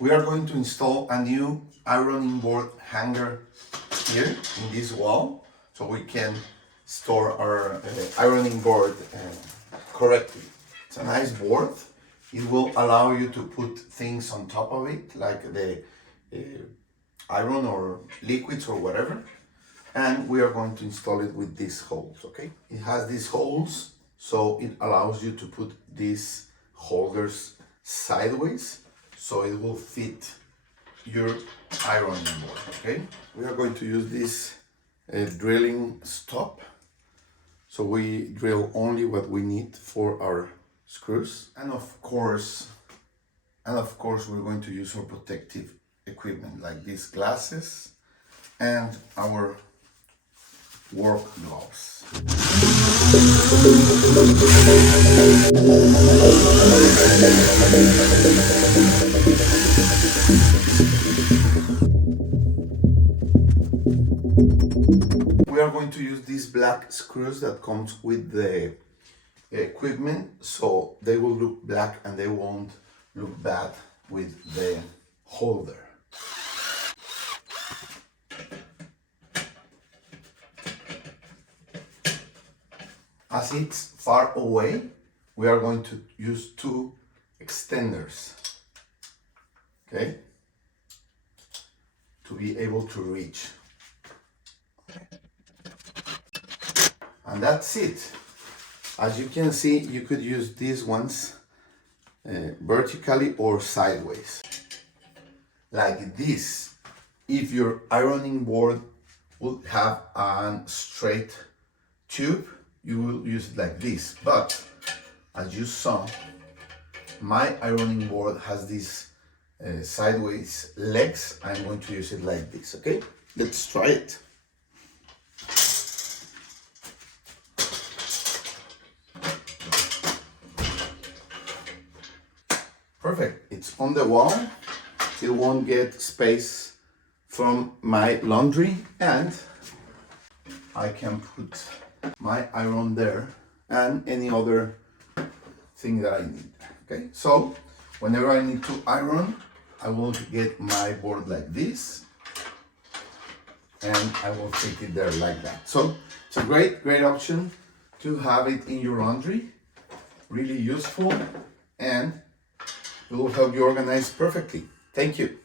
We are going to install a new ironing board hanger here in this wall so we can store our ironing board correctly. It's a nice board. It will allow you to put things on top of it like the iron or liquids or whatever. And we are going to install it with these holes, okay? It has these holes, so it allows you to put these holders sideways, so it will fit your ironing board, okay? We are going to use this drilling stop, so we drill only what we need for our screws. And of course, we're going to use our protective equipment like these glasses and our work gloves. We are going to use these black screws that comes with the equipment, so they will look black and they won't look bad with the holder. As it's far away, we are going to use two extenders, okay, to be able to reach. And that's it. As you can see, you could use these ones vertically or sideways, like this. If your ironing board would have a straight tube, you will use it like this, but as you saw, my ironing board has these sideways legs. I'm going to use it like this, okay? Let's try it. Perfect, it's on the wall. It won't get space from my laundry, and I can put my iron there and any other thing that I need. Okay, so whenever I need to iron, I will get my board like this and I will fit it there like that. So it's a great option to have it in your laundry. Really useful, and it will help you organize perfectly. Thank you.